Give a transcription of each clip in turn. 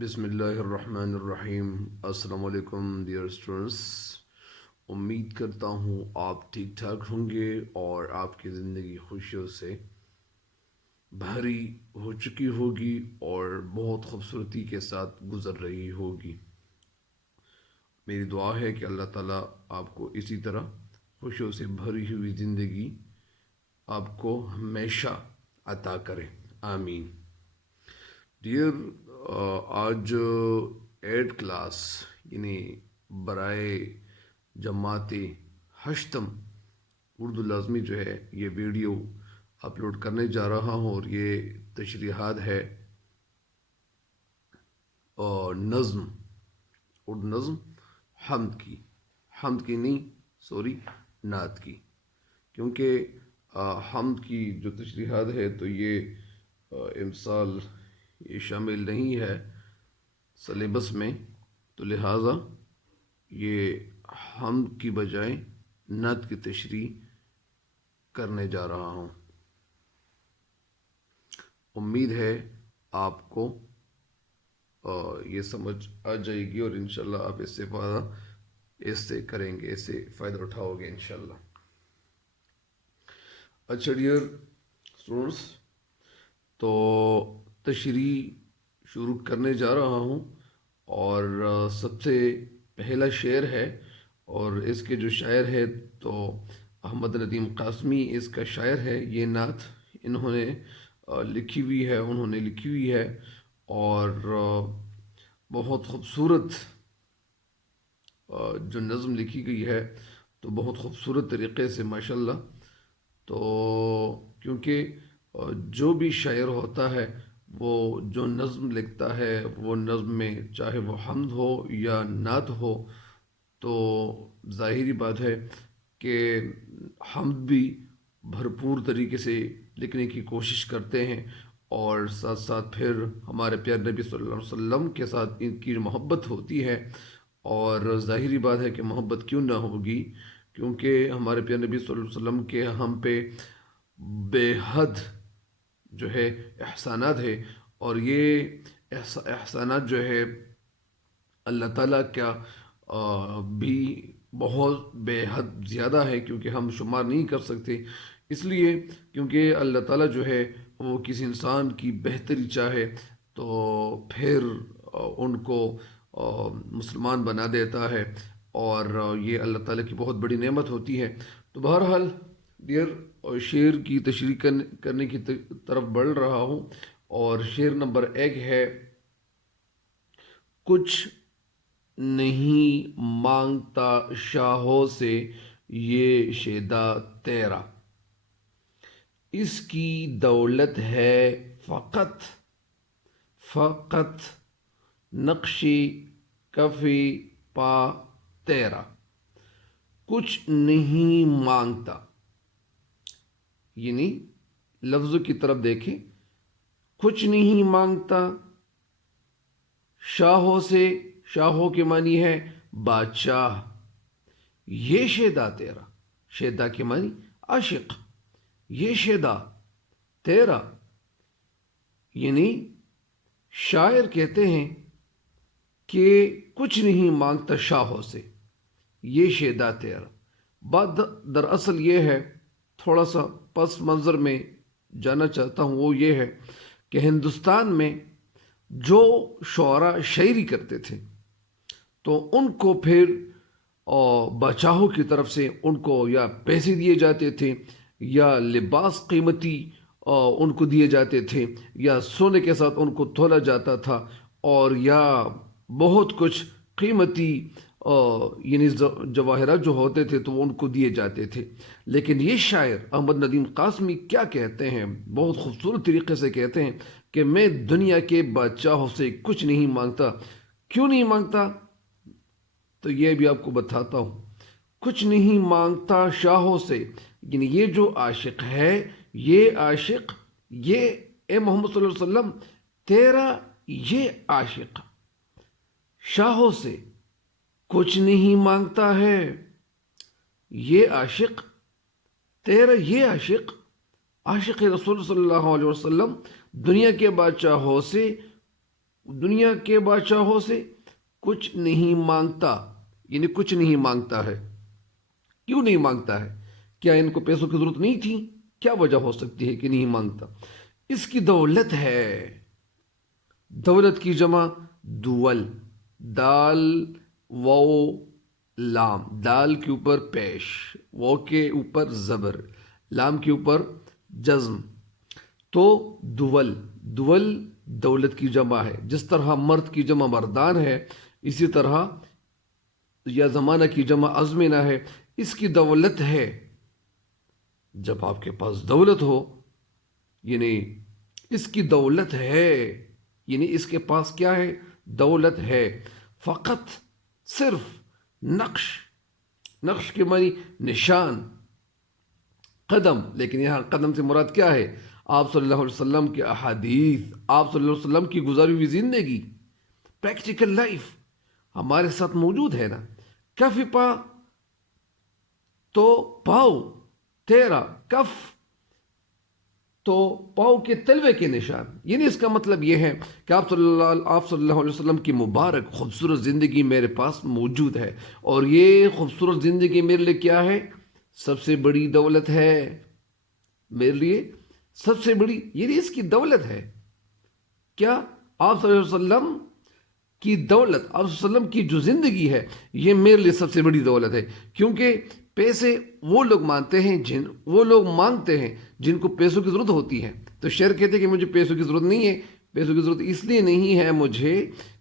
بسم اللہ الرحمن الرحیم۔ السلام علیکم ڈیئر اسٹوڈنٹس، امید کرتا ہوں آپ ٹھیک ٹھاک ہوں گے اور آپ کی زندگی خوشیوں سے بھری ہو چکی ہوگی اور بہت خوبصورتی کے ساتھ گزر رہی ہوگی۔ میری دعا ہے کہ اللہ تعالیٰ آپ کو اسی طرح خوشیوں سے بھری ہوئی زندگی آپ کو ہمیشہ عطا کرے، آمین۔ ڈیئر، آج 8 کلاس یعنی برائے جماعت ہشتم اردو لازمی جو ہے یہ ویڈیو اپلوڈ کرنے جا رہا ہوں، اور یہ تشریحات ہے نظم، اردو نظم حمد کی نہیں، سوری، نعت کی، کیونکہ حمد کی جو تشریحات ہے تو یہ امسال یہ شامل نہیں ہے سلیبس میں، تو لہٰذا یہ حمد کی بجائے نعت کی تشریح کرنے جا رہا ہوں۔ امید ہے آپ کو یہ سمجھ آ جائے گی اور انشاءاللہ آپ اس سے کریں گے، اس سے فائدہ اٹھاؤ گے انشاءاللہ۔ اچھا ڈیئر اسٹوڈنٹس، تو تشریح شروع کرنے جا رہا ہوں، اور سب سے پہلا شعر ہے، اور اس کے جو شاعر ہے تو احمد ندیم قاسمی اس کا شاعر ہے۔ یہ نعت انہوں نے لکھی ہوئی ہے اور بہت خوبصورت جو نظم لکھی گئی ہے تو بہت خوبصورت طریقے سے ماشاءاللہ۔ تو کیونکہ جو بھی شاعر ہوتا ہے وہ جو نظم لکھتا ہے وہ نظم میں چاہے وہ حمد ہو یا نعت ہو، تو ظاہری بات ہے کہ حمد بھی بھرپور طریقے سے لکھنے کی کوشش کرتے ہیں، اور ساتھ ساتھ پھر ہمارے پیارے نبی صلی اللہ علیہ وسلم کے ساتھ ان کی محبت ہوتی ہے، اور ظاہری بات ہے کہ محبت کیوں نہ ہوگی، کیونکہ ہمارے پیارے نبی صلی اللہ علیہ وسلم کے ہم پہ بے حد جو ہے احسانات ہے، اور یہ احسانات جو ہے اللہ تعالیٰ کا بھی بہت بے حد زیادہ ہے، کیونکہ ہم شمار نہیں کر سکتے، اس لیے کیونکہ اللہ تعالیٰ جو ہے وہ کسی انسان کی بہتری چاہے تو پھر ان کو مسلمان بنا دیتا ہے، اور یہ اللہ تعالیٰ کی بہت بڑی نعمت ہوتی ہے۔ تو بہرحال ڈیئر، شعر کی تشریح کرنے کی طرف بڑھ رہا ہوں، اور شعر نمبر 1 ہے: کچھ نہیں مانگتا شاہوں سے یہ شیدا تیرا، اس کی دولت ہے فقط نقش کف پا تیرا۔ کچھ نہیں مانگتا، یعنی لفظوں کی طرف دیکھیں، کچھ نہیں مانگتا شاہوں سے، شاہوں کے معنی ہے بادشاہ، یہ شیدا تیرا، شیدا کے معنی عاشق، یہ شیدا تیرا، یعنی شاعر کہتے ہیں کہ کچھ نہیں مانگتا شاہوں سے یہ شیدا تیرا۔ بات دراصل یہ ہے، تھوڑا سا پس منظر میں جانا چاہتا ہوں، وہ یہ ہے کہ ہندوستان میں جو شعراء شاعری کرتے تھے تو ان کو پھر بادشاہوں کی طرف سے ان کو یا پیسے دیے جاتے تھے، یا لباس قیمتی ان کو دیے جاتے تھے، یا سونے کے ساتھ ان کو تولا جاتا تھا، اور یا بہت کچھ قیمتی یعنی جواہرات جو ہوتے تھے تو وہ ان کو دیے جاتے تھے۔ لیکن یہ شاعر احمد ندیم قاسمی کیا کہتے ہیں، بہت خوبصورت طریقے سے کہتے ہیں کہ میں دنیا کے بادشاہوں سے کچھ نہیں مانگتا۔ کیوں نہیں مانگتا؟ تو یہ بھی آپ کو بتاتا ہوں۔ کچھ نہیں مانگتا شاہوں سے، یعنی یہ جو عاشق ہے، یہ عاشق، یہ اے محمد صلی اللہ علیہ وسلم تیرا یہ عاشق شاہوں سے کچھ نہیں مانگتا ہے، یہ عاشق تیرا، یہ عاشق، عاشق رسول صلی اللہ علیہ وسلم دنیا کے بادشاہوں سے دنیا کے بادشاہوں سے کچھ نہیں مانگتا، یعنی کچھ نہیں مانگتا ہے۔ کیوں نہیں مانگتا ہے؟ کیا ان کو پیسوں کی ضرورت نہیں تھی؟ کیا وجہ ہو سکتی ہے کہ نہیں مانگتا؟ اس کی دولت ہے۔ دولت کی جمع دول، دال واو لام، دال کے اوپر پیش، واو کے اوپر زبر، لام کے اوپر جزم، تو دول، دول دولت کی جمع ہے۔ جس طرح مرد کی جمع مردان ہے، اسی طرح یا زمانہ کی جمع ازمنہ ہے۔ اس کی دولت ہے۔ جب آپ کے پاس دولت ہو، یعنی اس کی دولت ہے، یعنی اس کے پاس کیا ہے؟ دولت ہے۔ فقط، صرف، نقش، نقش کے معنی نشان، قدم، لیکن یہاں قدم سے مراد کیا ہے؟ آپ صلی اللہ علیہ وسلم کی احادیث، آپ صلی اللہ علیہ وسلم کی گزاری ہوئی زندگی، پریکٹیکل لائف ہمارے ساتھ موجود ہے نا۔ کف پا تو پاؤ تیرا، کف تو پاؤ کے تلوے کے نشان، یعنی اس کا مطلب یہ ہے کہ آپ صلی اللہ علیہ وسلم کی مبارک خوبصورت زندگی میرے پاس موجود ہے، اور یہ خوبصورت زندگی میرے لیے کیا ہے؟ سب سے بڑی دولت ہے۔ میرے لیے سب سے بڑی، یعنی اس کی دولت ہے۔ کیا؟ آپ صلی اللہ علیہ وسلم کی دولت، آپ صلی اللہ علیہ وسلم کی جو زندگی ہے، یہ میرے لیے سب سے بڑی دولت ہے۔ کیونکہ پیسے وہ لوگ مانگتے ہیں جن کو پیسوں کی ضرورت ہوتی ہے۔ تو شعر کہتے ہیں کہ مجھے پیسوں کی ضرورت نہیں ہے۔ پیسوں کی ضرورت اس لیے نہیں ہے مجھے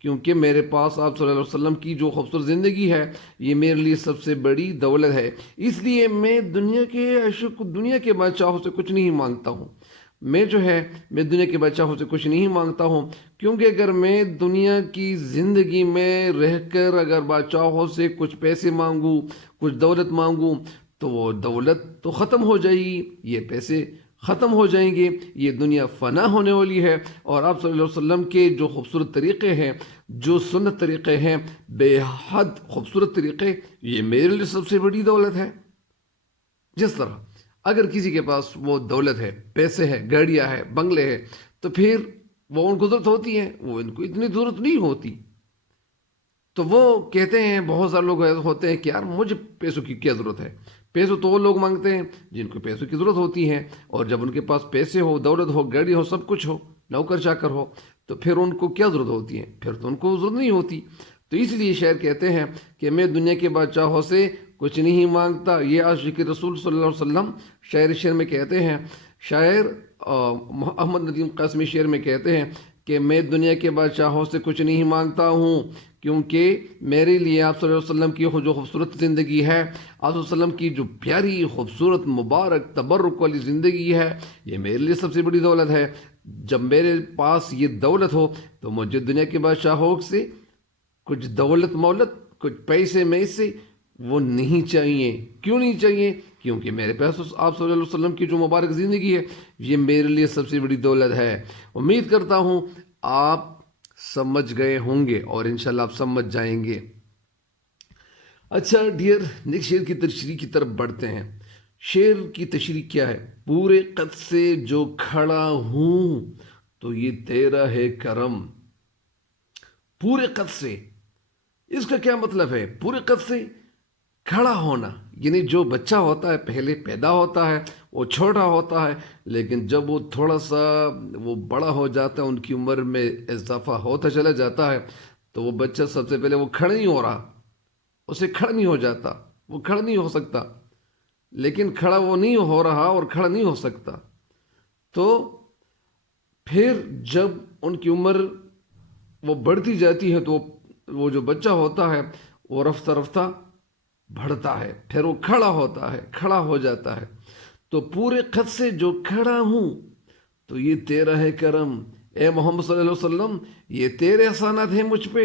کیونکہ میرے پاس آپ صلی اللہ علیہ وسلم کی جو خوبصورت زندگی ہے، یہ میرے لیے سب سے بڑی دولت ہے۔ اس لیے میں دنیا کے بادشاہوں سے کچھ نہیں مانگتا ہوں۔ میں دنیا کے بادشاہوں سے کچھ نہیں مانگتا ہوں، کیونکہ اگر میں دنیا کی زندگی میں رہ کر اگر بادشاہوں سے کچھ پیسے مانگوں، کچھ دولت مانگوں، تو وہ دولت تو ختم ہو جائے گی، یہ پیسے ختم ہو جائیں گے، یہ دنیا فنا ہونے والی ہے۔ اور آپ صلی اللہ علیہ وسلم کے جو خوبصورت طریقے ہیں، جو سنت طریقے ہیں، بے حد خوبصورت طریقے، یہ میرے لیے سب سے بڑی دولت ہے۔ جس طرح اگر کسی کے پاس وہ دولت ہے، پیسے ہے، گاڑیاں ہے، بنگلے ہے، تو پھر وہ ان کو ضرورت ہوتی ہے، وہ ان کو اتنی ضرورت نہیں ہوتی۔ تو وہ کہتے ہیں، بہت سارے لوگ ہوتے ہیں کہ یار مجھے پیسوں کی کیا ضرورت ہے۔ پیسوں تو وہ لوگ مانگتے ہیں جن کو پیسوں کی ضرورت ہوتی ہے، اور جب ان کے پاس پیسے ہو، دولت ہو، گاڑی ہو، سب کچھ ہو، نوکر چاکر ہو، تو پھر ان کو کیا ضرورت ہوتی ہے؟ پھر تو ان کو ضرورت نہیں ہوتی۔ تو اس لیے شاعر کہتے ہیں کہ میں دنیا کے بادشاہوں سے کچھ نہیں مانگتا۔ یہ عاشق رسول صلی اللہ علیہ وسلم شعر میں کہتے ہیں۔ شاعر احمد ندیم قاسمی شعر میں کہتے ہیں کہ میں دنیا کے بادشاہوں سے کچھ نہیں مانگتا ہوں، کیونکہ میرے لیے آپ صلی اللہ علیہ وسلم کی جو خوبصورت زندگی ہے، آپ صلی اللہ علیہ وسلم کی جو پیاری خوبصورت مبارک تبرک والی زندگی ہے، یہ میرے لیے سب سے بڑی دولت ہے۔ جب میرے پاس یہ دولت ہو تو مجھے دنیا کے بادشاہوں سے کچھ دولت مولت، کچھ پیسے میں سے وہ نہیں چاہیے۔ کیوں نہیں چاہیے؟ کیونکہ میرے پاس آپ صلی اللہ علیہ وسلم کی جو مبارک زندگی ہے، یہ میرے لیے سب سے بڑی دولت ہے۔ امید کرتا ہوں آپ سمجھ گئے ہوں گے، اور انشاءاللہ آپ سمجھ جائیں گے۔ اچھا ڈیئر، نیکسٹ شعر کی تشریح کی طرف بڑھتے ہیں۔ شعر کی تشریح کیا ہے؟ پورے قد سے جو کھڑا ہوں تو یہ تیرا ہے کرم۔ پورے قد سے، اس کا کیا مطلب ہے؟ پورے قد سے کھڑا ہونا، یعنی جو بچہ ہوتا ہے، پہلے پیدا ہوتا ہے، وہ چھوٹا ہوتا ہے، لیکن جب وہ تھوڑا سا وہ بڑا ہو جاتا ہے، ان کی عمر میں اضافہ ہوتا چلا جاتا ہے، تو وہ بچہ سب سے پہلے وہ کھڑا نہیں ہو رہا، اسے کھڑا نہیں ہو جاتا، وہ کھڑا نہیں ہو سکتا، لیکن کھڑا وہ نہیں ہو رہا اور کھڑا نہیں ہو سکتا۔ تو پھر جب ان کی عمر وہ بڑھتی جاتی ہے، تو وہ جو بچہ ہوتا ہے وہ رفتہ رفتہ بڑھتا ہے، پھر وہ کھڑا ہوتا ہے، کھڑا ہو جاتا ہے۔ تو پورے قد سے جو کھڑا ہوں تو یہ تیرا ہے کرم۔ اے محمد صلی اللہ علیہ وسلم، یہ تیرے احسانات ہیں مجھ پہ۔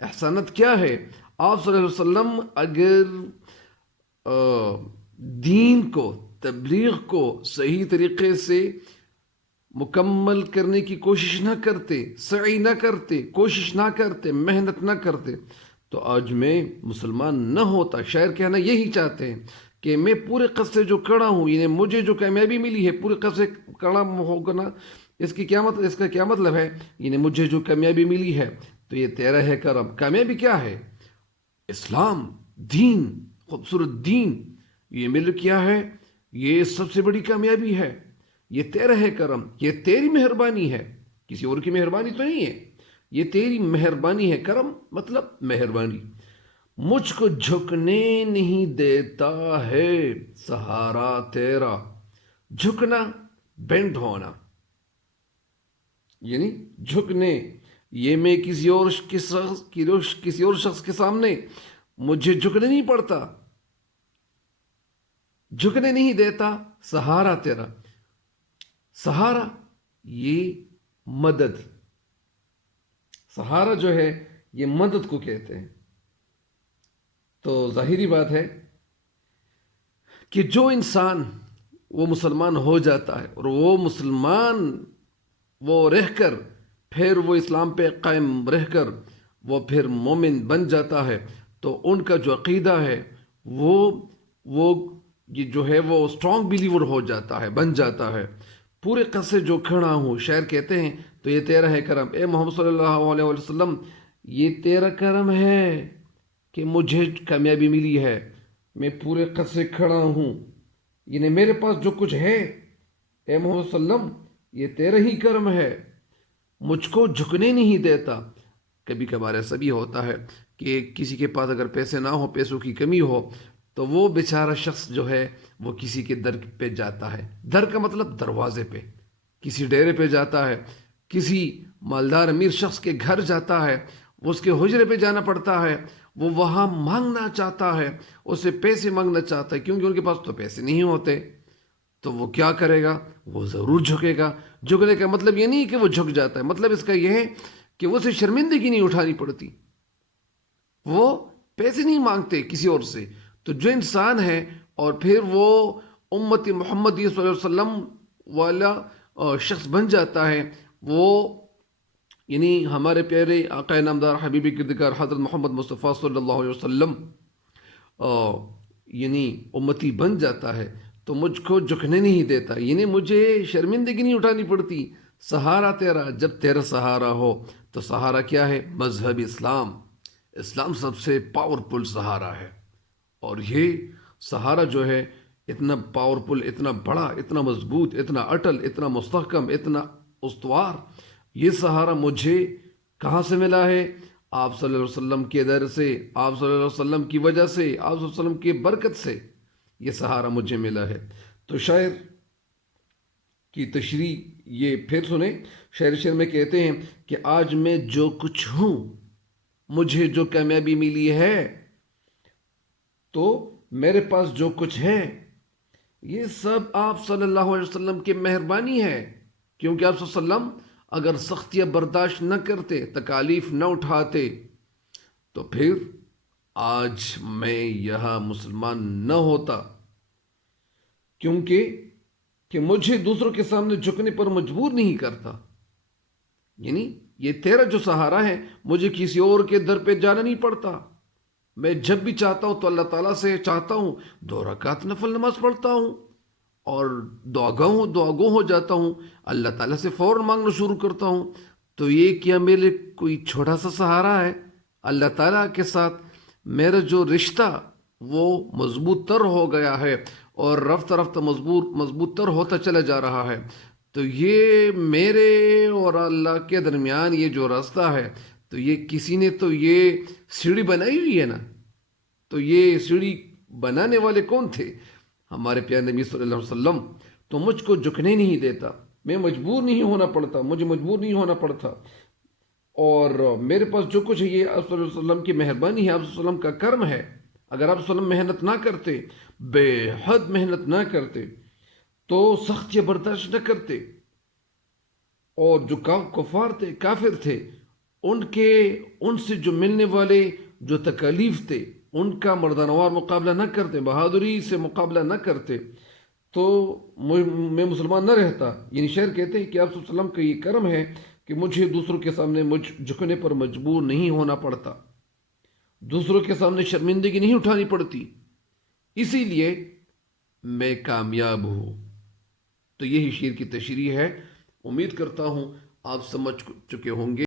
احسانات کیا ہے؟ آپ صلی اللہ علیہ وسلم اگر دین کو، تبلیغ کو صحیح طریقے سے مکمل کرنے کی کوشش نہ کرتے، سعی نہ کرتے، کوشش نہ کرتے، محنت نہ کرتے، تو آج میں مسلمان نہ ہوتا۔ شاعر کہنا یہی چاہتے ہیں کہ میں پورے قد سے جو کھڑا ہوں، یعنی مجھے جو کامیابی ملی ہے، پورے قد سے کھڑا ہوگا نا، اس کا کیا مطلب ہے؟ یعنی مجھے جو کامیابی ملی ہے تو یہ تیرا ہے کرم. کامیابی کیا ہے؟ اسلام، دین، خوبصورت دین، یہ مل کیا ہے، یہ سب سے بڑی کامیابی ہے. یہ تیرا ہے کرم، یہ تیری مہربانی ہے، کسی اور کی مہربانی تو نہیں ہے، یہ تیری مہربانی ہے. کرم مطلب مہربانی. مجھ کو جھکنے نہیں دیتا ہے سہارا تیرا. جھکنا، بینڈ ہونا، یعنی جھکنے. یہ میں کسی اور شخص کے سامنے مجھے جھکنے نہیں پڑتا، جھکنے نہیں دیتا سہارا تیرا. سہارا یہ مدد، سہارا جو ہے یہ مدد کو کہتے ہیں. تو ظاہری بات ہے کہ جو انسان وہ مسلمان ہو جاتا ہے اور وہ مسلمان وہ رہ کر پھر وہ اسلام پہ قائم رہ کر وہ پھر مومن بن جاتا ہے، تو ان کا جو عقیدہ ہے وہ یہ جو ہے وہ اسٹرانگ بلیور ہو جاتا ہے، بن جاتا ہے. پورے قد سے جو کھڑا ہوں، شاعر کہتے ہیں تو یہ تیرا ہے کرم. اے محمد صلی اللہ علیہ وسلم، یہ تیرا کرم ہے کہ مجھے کامیابی ملی ہے، میں پورے قد سے کھڑا ہوں. یعنی میرے پاس جو کچھ ہے اے محمد صلی اللہ علیہ وسلم، یہ تیرا ہی کرم ہے، مجھ کو جھکنے نہیں دیتا. کبھی کبھار ایسا بھی ہوتا ہے کہ کسی کے پاس اگر پیسے نہ ہو، پیسوں کی کمی ہو، تو وہ بیچارہ شخص جو ہے وہ کسی کے در پہ جاتا ہے. در کا مطلب دروازے پہ، کسی ڈیرے پہ جاتا ہے، کسی مالدار امیر شخص کے گھر جاتا ہے، اس کے حجرے پہ جانا پڑتا ہے، وہ وہاں مانگنا چاہتا ہے، اس سے پیسے مانگنا چاہتا ہے، کیونکہ ان کے پاس تو پیسے نہیں ہوتے. تو وہ کیا کرے گا؟ وہ ضرور جھکے گا. جھکنے کا مطلب یہ نہیں کہ وہ جھک جاتا ہے، مطلب اس کا یہ ہے کہ اسے شرمندگی نہیں اٹھانی پڑتی، وہ پیسے نہیں مانگتے کسی اور سے. تو جو انسان ہے اور پھر وہ امت محمد صلی اللہ علیہ وسلم والا شخص بن جاتا ہے، وہ یعنی ہمارے پیارے آقا نامدار حبیب کردگار حضرت محمد مصطفیٰ صلی اللہ علیہ وسلم یعنی امتی بن جاتا ہے، تو مجھ کو جھکنے نہیں دیتا، یعنی مجھے شرمندگی نہیں اٹھانی پڑتی. سہارا تیرا، جب تیرا سہارا ہو تو سہارا کیا ہے؟ مذہب اسلام. اسلام سب سے پاورفل سہارا ہے، اور یہ سہارا جو ہے اتنا پاورفل، اتنا بڑا، اتنا مضبوط، اتنا اٹل، اتنا مستحکم، اتنا استوار. یہ سہارا مجھے کہاں سے ملا ہے؟ آپ صلی اللہ علیہ وسلم کے در سے، آپ صلی اللہ علیہ وسلم کی وجہ سے، آپ صلی اللہ علیہ وسلم کی برکت سے یہ سہارا مجھے ملا ہے. تو شاعر کی تشریح یہ پھر سنیں. شعر میں کہتے ہیں کہ آج میں جو کچھ ہوں، مجھے جو کامیابی ملی ہے، تو میرے پاس جو کچھ ہے یہ سب آپ صلی اللہ علیہ وسلم کی مہربانی ہے. کیونکہ آپ صلی اللہ علیہ وسلم اگر سختیاں برداشت نہ کرتے، تکالیف نہ اٹھاتے، تو پھر آج میں یہاں مسلمان نہ ہوتا. کیونکہ کہ مجھے دوسروں کے سامنے جھکنے پر مجبور نہیں کرتا. یعنی یہ تیرا جو سہارا ہے، مجھے کسی اور کے در پہ جانا نہیں پڑتا. میں جب بھی چاہتا ہوں تو اللہ تعالیٰ سے چاہتا ہوں، 2 رکعت نفل نماز پڑھتا ہوں اور دعاگو ہو جاتا ہوں، اللہ تعالیٰ سے فوراً مانگنا شروع کرتا ہوں. تو یہ کیا میرے کوئی چھوٹا سا سہارا ہے؟ اللہ تعالیٰ کے ساتھ میرا جو رشتہ وہ مضبوط تر ہو گیا ہے اور رفتہ رفتہ مضبوط تر ہوتا چلا جا رہا ہے. تو یہ میرے اور اللہ کے درمیان یہ جو راستہ ہے، تو یہ کسی نے تو یہ سیڑھی بنائی ہوئی ہے نا. تو یہ سیڑھی بنانے والے کون تھے؟ ہمارے پیارے نبی صلی اللہ علیہ وسلم. تو مجھ کو جھکنے نہیں دیتا، میں مجبور نہیں ہونا پڑتا، مجھے مجبور نہیں ہونا پڑتا. اور میرے پاس جو کچھ ہے یہ آپ صلی اللہ علیہ وسلم کی مہربانی ہے، آپ صلی اللہ علیہ وسلم کا کرم ہے. اگر آپ صلی اللہ علیہ وسلم محنت نہ کرتے، بے حد محنت نہ کرتے، تو سختیاں برداشت نہ کرتے، اور جو کفار تھے، کافر تھے، ان سے جو ملنے والے جو تکالیف تھے، ان کا مردانوار مقابلہ نہ کرتے، بہادری سے مقابلہ نہ کرتے، تو میں مسلمان نہ رہتا. یعنی شعر کہتے ہیں کہ آپ صلی اللہ علیہ وسلم کا یہ کرم ہے کہ مجھے دوسروں کے سامنے جھکنے پر مجبور نہیں ہونا پڑتا، دوسروں کے سامنے شرمندگی نہیں اٹھانی پڑتی، اسی لیے میں کامیاب ہوں. تو یہی شعر کی تشریح ہے. امید کرتا ہوں آپ سمجھ چکے ہوں گے